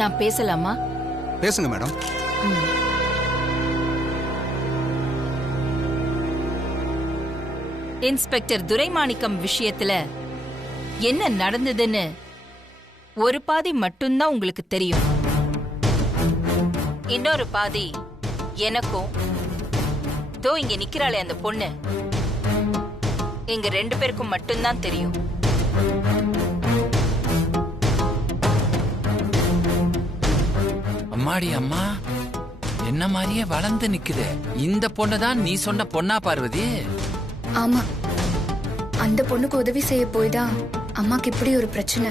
நான் பேசலாமா? பேசுங்க மேடம். இன்ஸ்பெக்டர் துரைமாணிக்கம் விஷயத்துல என்ன நடந்ததுன்னு ஒரு பாதி மட்டும்தான் உங்களுக்கு தெரியும். இன்னொரு பாதி எனக்கும் தோ இங்க நிக்கிறாளே அந்த பொண்ணு, எங்க 2 பேருக்கும் மட்டும்தான் தெரியும். அம்மாடி அம்மா, என்ன மாதிரியே வளர்ந்து நிக்குது. இந்த பொண்ணுதான் நீ சொன்ன பொண்ணா பார்வதி? ஆமா, அந்த பொண்ணுக்கு உதவி செய்ய போய்தான் அம்மாக்கு இப்படி ஒரு பிரச்சனை.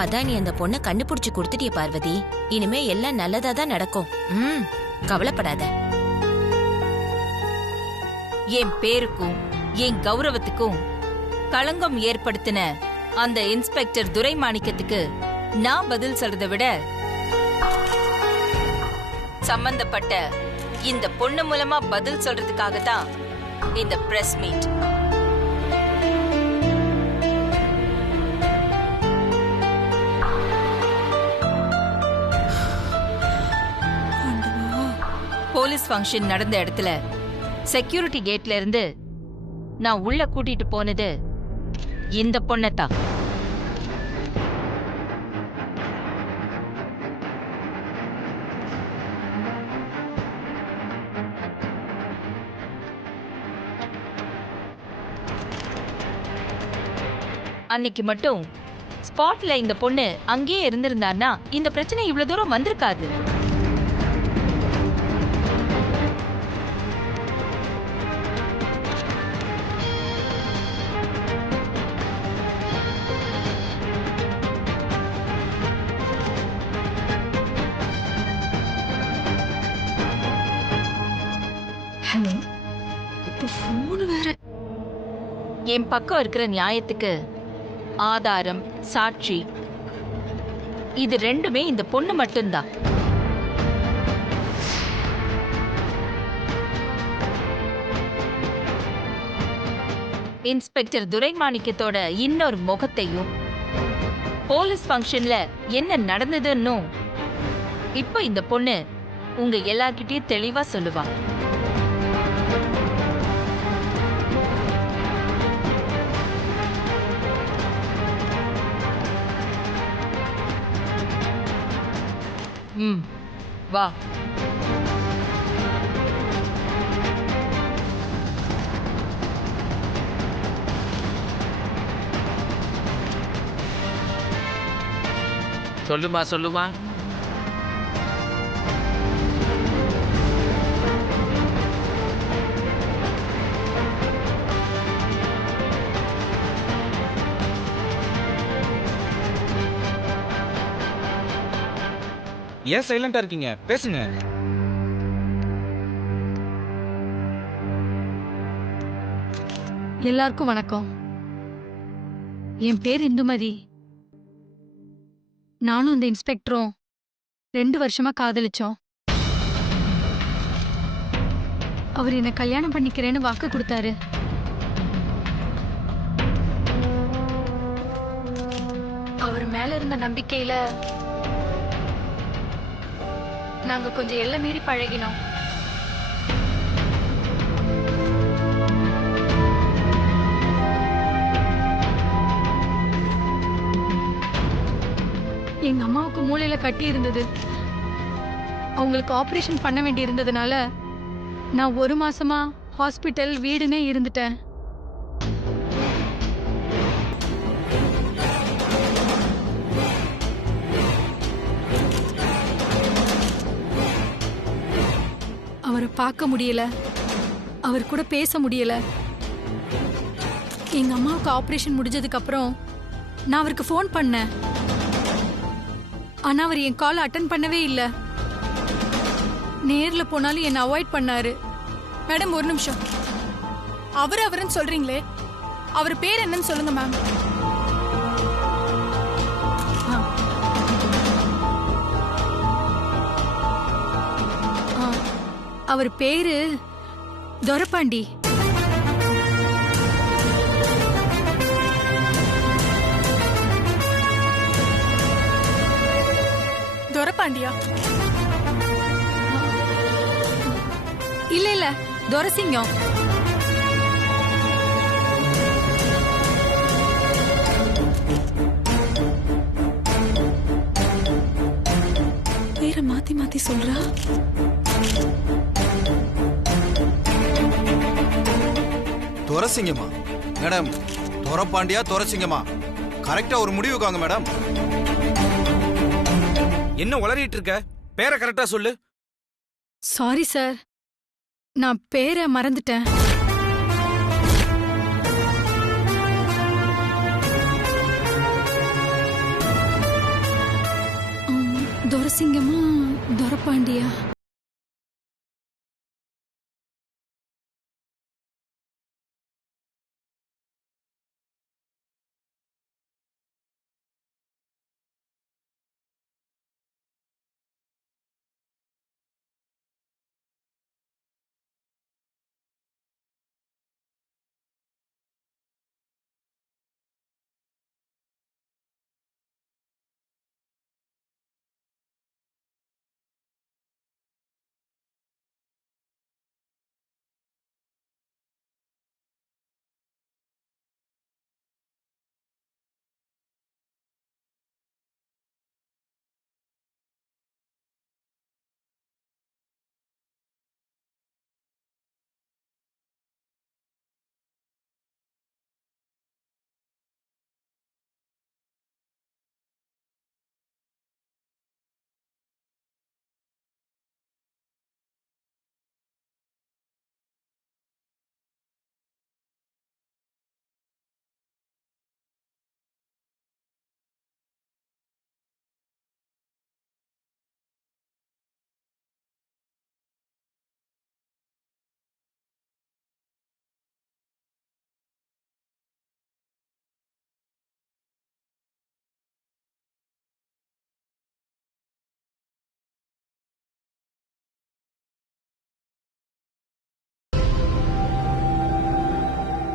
அதான் நீ அந்த பொண்ணை கண்டுபிடிச்சு கொடுத்துட்டிய பார்வதி. இனிமே எல்லாம் நல்லதா தான் நடக்கும். கவலைப்படாத. என் பேருக்கும் என் கௌரவத்துக்கும் களங்கம் ஏற்படுத்தின அந்த இன்ஸ்பெக்டர் துரைமாணிக்கத்துக்கு நான் பதில் சொல்றதை விட சம்பந்தப்பட்ட இந்த பொண்ணு மூலமா பதில் சொல்றதுக்காக தான் இந்த பிரஸ் மீட். போலீஸ் ஃபங்க்ஷன் நடந்த இடத்துல செக்யூரிட்டி கேட்ல இருந்து நான் உள்ள கூட்டிட்டு போனது இந்த பொண்ணத்தான். அன்னைக்கு மட்டும் ஸ்பாட்ல இந்த பொண்ணு அங்கேயே இருந்திருந்தான்னா இந்த பிரச்சனை இவ்வளவு தூரம் வந்திருக்காது. என் பக்கம் இருக்கிற நியாயத்துக்கு ஆதாரம், சாட்சி இது 2மே இந்த பொண்ணு மட்டும்தான். இன்ஸ்பெக்டர் துரைமாணிக்கத்தோட இன்னொரு முகத்தையும் போலீஸ் ஃபங்க்ஷன்ல என்ன நடந்ததுன்னு இப்போ இந்த பொண்ணு உங்க எல்லார்கிட்டயும் தெளிவா சொல்லுவா. வா. சொல்லுமா சொல்லுமா. ஏன் சைலண்டா இருக்கீங்க? பேசுங்க. எல்லாருக்கும் வணக்கம். என் பேர் இந்துமதி. நானும் இந்த இன்ஸ்பெக்டரும் 2 வருஷமா காதலிச்சோம். அவர் என்ன கல்யாணம் பண்ணிக்கிறேன்னு வாக்கு கொடுத்தாரு. அவர் மேல இருந்த நம்பிக்கையில நாங்க கொஞ்சம் எல்லை மீறி பழகினோம். எங்க அம்மாவுக்கு மூளையில கட்டி இருந்தது. அவங்களுக்கு ஆபரேஷன் பண்ண வேண்டி இருந்ததுனால நான் 1 மாசமா ஹாஸ்பிட்டல் வீடுனே இருந்துட்டேன். அவரை பார்க்க முடியல, அவர் கூட பேச முடியல. எங்க அம்மாவுக்கு ஆபரேஷன் முடிஞ்சதுக்கு அப்புறம் நான் அவருக்கு ஃபோன் பண்ணேன். ஆனா அவர் என் கால் அட்டன் பண்ணவே இல்லை. நேர்ல போனாலும் என்ன அவாய்ட் பண்ணாரு. மேடம் ஒரு நிமிஷம். அவருன்னு சொல்றீங்களே, அவர் பேர் என்னன்னு சொல்லுங்க மேம். அவர் பேரு துரைபாண்டி. துரசிங்கம். பேரை மாத்தி மாத்தி சொல்றா. துரசிங்கம்மா மேடம், துரப்பாண்டியா துரசிங்கம்மா, கரெக்டா ஒரு முடிவுக்கு வாங்க மேடம். என்ன உளறிட்டு இருக்க? பேரை கரெக்டா சொல்லு. சாரி சார், நான் பேரை மறந்துட்டேன். துரசிங்கமா துரப்பாண்டியா?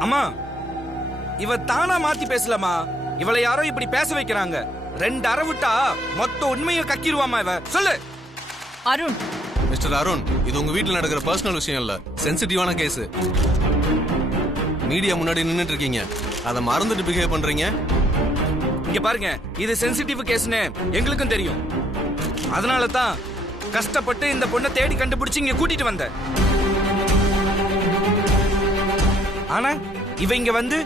அம்மா, இவ தானா மாத்தி பேசலமா. இவளை யாரோ இப்படி பேச வைக்கிறாங்க. 2 அறை விட்டா மொத்த உண்மையை கக்கிடுவாமா இவ. சொல்லு. அருண், மிஸ்டர் அருண், இது உங்க வீட்டில் நடக்கிற பர்சனல் விஷயம் இல்ல, சென்சிட்டிவான கேஸ். மீடியா முன்னாடி நின்னுட்டு இருக்கீங்க, அதை மறந்துட்டு பிஹேவ் பண்றீங்க. இங்க பாருங்க, இது சென்சிட்டிவ் கேஸ்னு எங்களுக்கும் தெரியும். அதனால தான் கஷ்டப்பட்டு இந்த பொண்ணை தேடி கண்டுபிடிச்சு இங்க கூட்டிட்டு வந்தேன். ஆனா இவ இங்க வந்து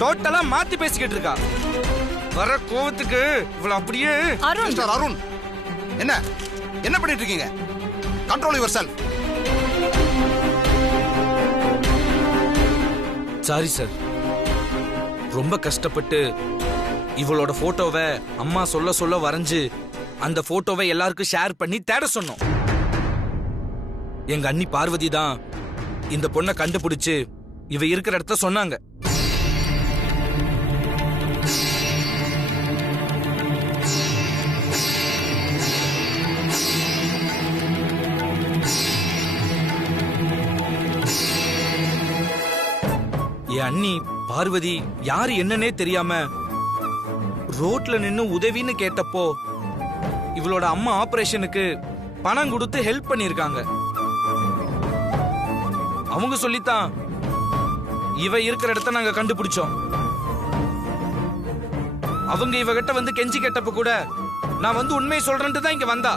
டோட்டலா மாத்தி பேசிக்கிட்டு இருக்கா. வர கோவத்துக்கு இவள அப்படியே. அருண், மிஸ்டர் அருண், என்ன என்ன பண்ணிட்டு இருக்கீங்க? Control your self. Sorry sir, ரொம்ப கஷ்டப்பட்டு இவளோட போட்டோவை அம்மா சொல்ல சொல்ல வரைஞ்சு அந்த போட்டோவை எல்லாருக்கும் ஷேர் பண்ணி தேட சொன்னோம். எங்க அண்ணி பார்வதி தான் இந்த பொண்ணை கண்டுபிடிச்சு இவ இருக்கிற இடத்த சொன்னாங்க. என் அண்ணி பார்வதி யாரு என்னன்னே தெரியாம ரோட்ல நின்னு உதவின்னு கேட்டப்போ இவளோட அம்மா ஆபரேஷனுக்கு பணம் கொடுத்து ஹெல்ப் பண்ணிருக்காங்க. அவங்க சொல்லித்தான் இவ இருக்கிற இடத்த நாங்க கண்டுபிடிச்சோம். அவங்க இவகிட்ட வந்து கெஞ்சி கேட்டப்ப கூட நான் வந்து உண்மையை சொல்றேன்ட்டு தான் இங்க வந்தா.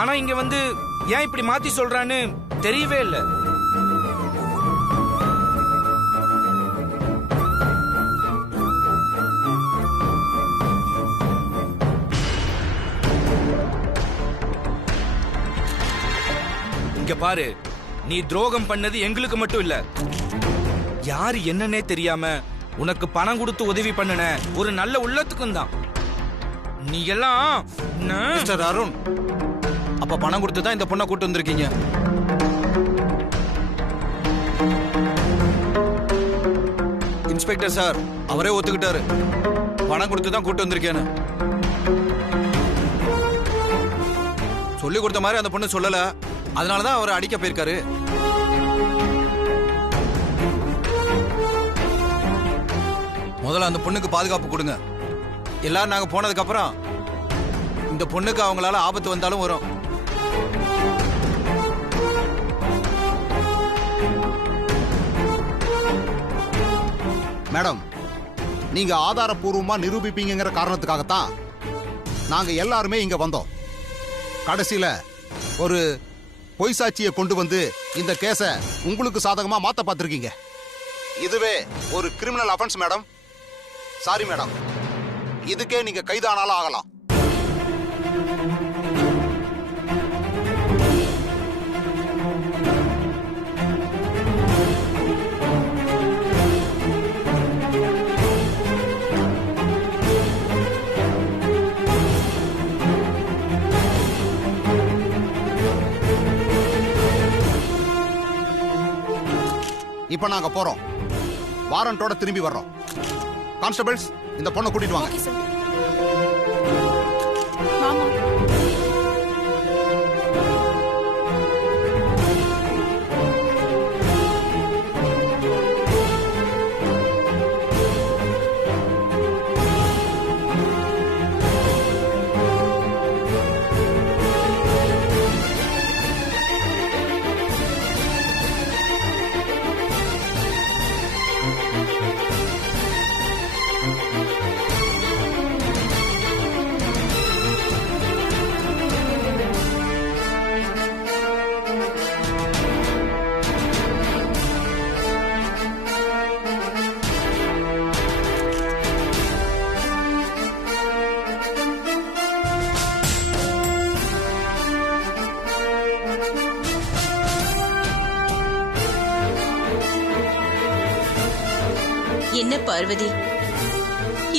ஆனா இங்க வந்து ஏன் இப்படி மாத்தி சொல்றான்னு தெரியவே இல்லை. இங்க பாரு, நீ துரோகம் பண்ணது எங்களுக்கு மட்டும் இல்ல, யாரு என்னன்னே தெரியாம உனக்கு பணம் கொடுத்து உதவி பண்ணன ஒரு நல்ல உள்ளத்துக்கும் தான். நீ எல்லாம் மிஸ்டர் அருண், அப்ப பணம் கொடுத்து தான் இந்த பொண்ணை கூட்டு வந்திருக்கீங்க. இன்ஸ்பெக்டர் சார் அவரே ஒத்துக்கிட்டாரு, பணம் கொடுத்து தான் கூட்டு வந்திருக்கேன்னு. சொல்லி கொடுத்த மாதிரி அந்த பொண்ணு சொல்லல, அதனாலதான் அவரை அடிக்க போயிருக்காரு. முதல்ல அந்த பொண்ணுக்கு பாதுகாப்பு கொடுங்க. எல்லாரும் நாங்க போனதுக்கு அப்புறம் இந்த பொண்ணுக்கு அவங்களால ஆபத்து வந்தாலும் வரும். மேடம், நீங்க ஆதாரப்பூர்வமா நிரூபிப்பீங்கிற காரணத்துக்காகத்தான் நாங்க எல்லாருமே இங்க வந்தோம். கடைசியில ஒரு பொய் சாட்சியை கொண்டு வந்து இந்த கேஸ உங்களுக்கு சாதகமா மாத்த பார்த்திருக்கீங்க. இதுவே ஒரு criminal offence madam. Sorry madam, இதுக்கே நீங்க கைதானாலும் ஆகலாம். இப்ப நாங்க போறோம். வாரண்டோட திரும்பி வர்றோம். கான்ஸ்டபிள்ஸ், இந்த பொண்ணை கூட்டிட்டு வாங்க. Okay sir. மாமா என்ன பார்வதி,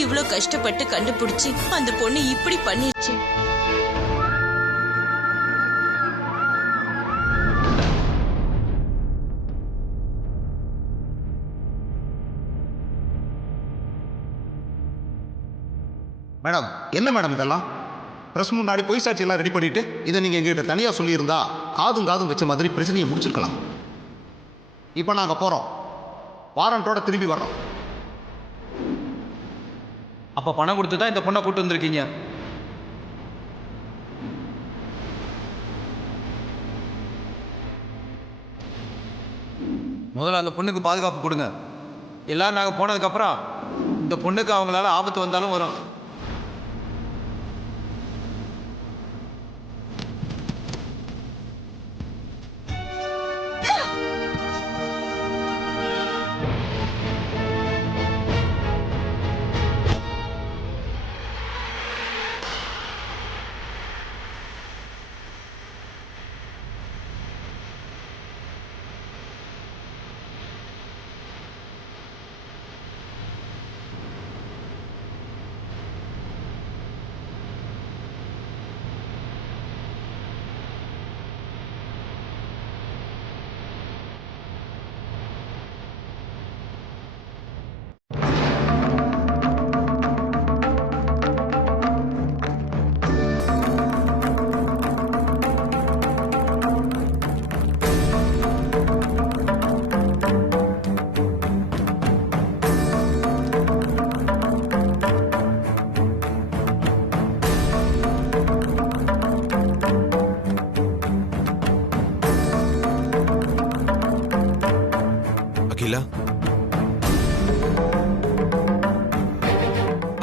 இவ்ளோ கஷ்டப்பட்டு கண்டுபிடிச்சு அந்த பொண்ணு இப்படி பண்ணிடுச்சு. மேடம், என்ன மேடம் இதெல்லாம்? பிரஸ் முன்னாடி பொய் சாட்சி எல்லாம் ரெடி பண்ணிட்டு இதை நீங்க எங்ககிட்ட தனியா சொல்லியிருந்தா காதும் வச்ச மாதிரி பிரச்சனையை முடிச்சிருக்கலாம். இப்ப நாங்க போறோம். வாரண்டோட திரும்பி வர்றோம். அப்ப பணம் கொடுத்து தான் இந்த பொண்ணை கூட்டு வந்திருக்கீங்க. முதல்ல அந்த பொண்ணுக்கு பாதுகாப்பு கொடுங்க. எல்லாரும் நாங்கள் போனதுக்கப்புறம் இந்த பொண்ணுக்கு அவங்களால ஆபத்து வந்தாலும் வரும்.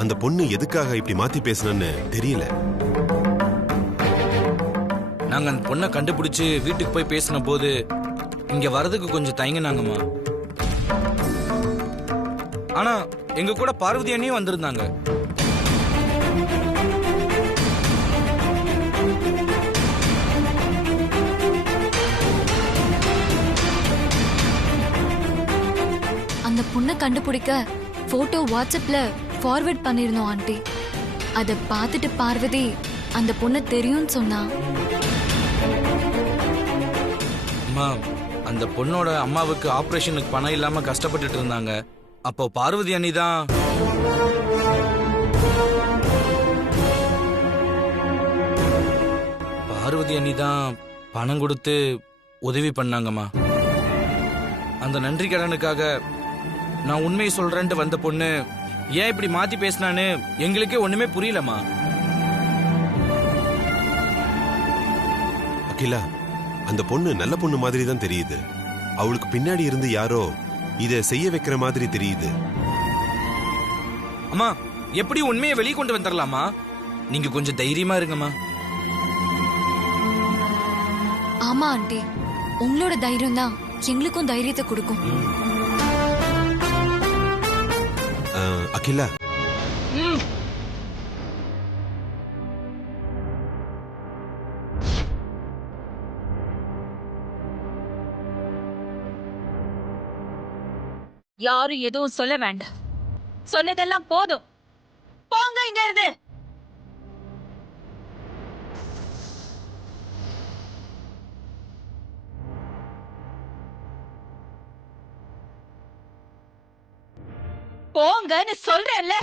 அந்த பொண்ணு எதுக்காக இப்படி மாத்தி பேசணும்னு தெரியல. நாங்க அந்த பொண்ணை கண்டுபிடிச்சு வீட்டுக்கு போய் பேசின போது இங்க வரதுக்கு கொஞ்சம் தயங்கினாங்கம்மா. ஆனா எங்க கூட பார்வதி அண்ணியும் வந்திருந்தாங்க. அந்த பொண்ணை கண்டுபிடிக்க போட்டோ வாட்ஸ்அப்ல ஃபார்வர்ட் பண்ணிருந்தோம் ஆண்டி. அத பார்த்துட்டு பார்வதி அந்த பொண்ணு தெரியும்னு சொன்னா. அம்மா, அந்த பொண்ணோட அம்மாவுக்கு ஆபரேஷனுக்கு பணம் இல்லாம கஷ்டப்பட்டுட்டு இருந்தாங்க. அப்போ பார்வதி அண்ணி தான் பணம் கொடுத்து உதவி பண்ணாங்கம்மா. அந்த நன்றி கடனுக்காக நான் உண்மையை சொல்றேன்ட்டு வந்த பொண்ணு ஏன் இப்படி மாத்தி பேசினான்னு எங்களுக்கே ஒண்ணுமே புரியலம்மா. அகிலா, அந்த பொண்ணு நல்ல பொண்ணு மாதிரி தான் தெரியுது. அவளுக்கு பின்னாடி இருந்து யாரோ இதை செய்ய வைக்கிற மாதிரி தெரியுது. அம்மா எப்படி உண்மையை வெளியே கொண்டு வந்துடலாமா? நீங்க கொஞ்சம் தைரியமா இருங்கம்மா. ஆமா ஆண்டி, உங்களோட தைரியம் தான் எங்களுக்கும் தைரியத்தை கொடுக்கும். அகிலா, யாரும் எதுவும் சொல்ல வேண்டாம். சொன்னதெல்லாம் போதும். போங்க இங்க இருந்து. போங்கன்னு சொல்றேன்ல.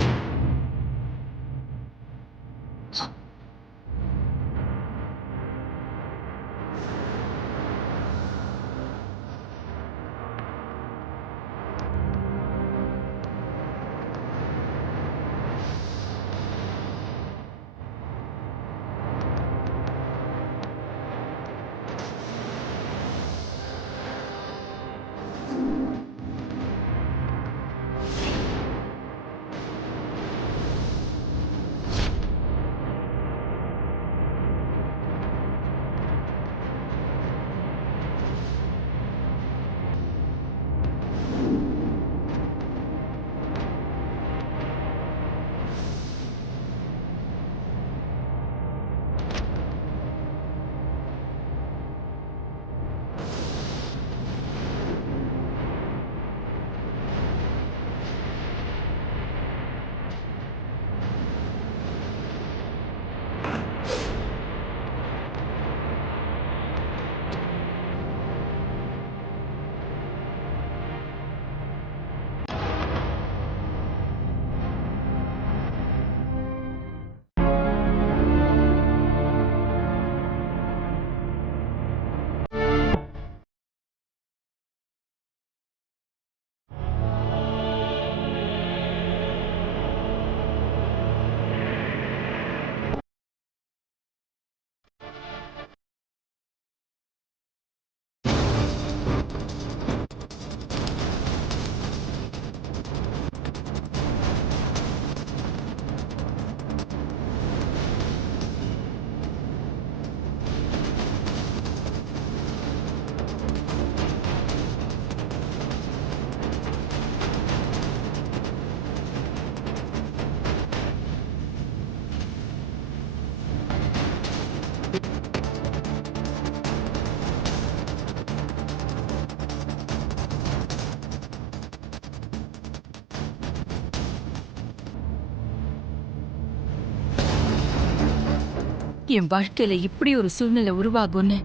என் வாழ்க்கையில இப்படி ஒரு சூழ்நிலை உருவாகும்னு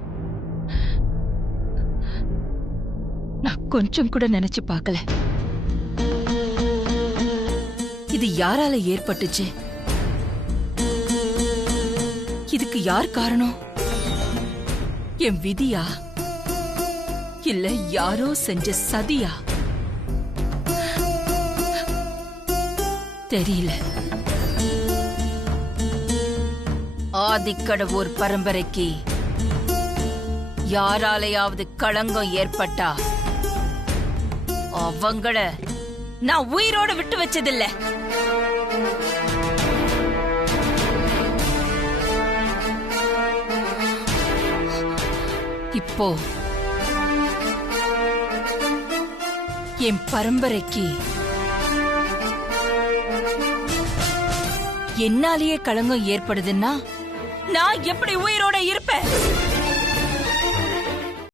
நான் கொஞ்சம் கூட நினைச்சு பார்க்கல. இது யாரால ஏற்பட்டுச்சு? இதுக்கு யார் காரணம்? என் விதியா இல்ல யாரோ செஞ்ச சதியா? தெரியல. ஆதிக்கடவுர் பரம்பரைக்கு யாராலையாவது களங்கம் ஏற்பட்டா அவங்கள நான் உயிரோட விட்டு வச்சதில்ல. இப்போ என் பரம்பரைக்கு என்னாலேயே களங்கம் ஏற்படுதுன்னா நான் எப்படி உயிரோட இருப்பேன்?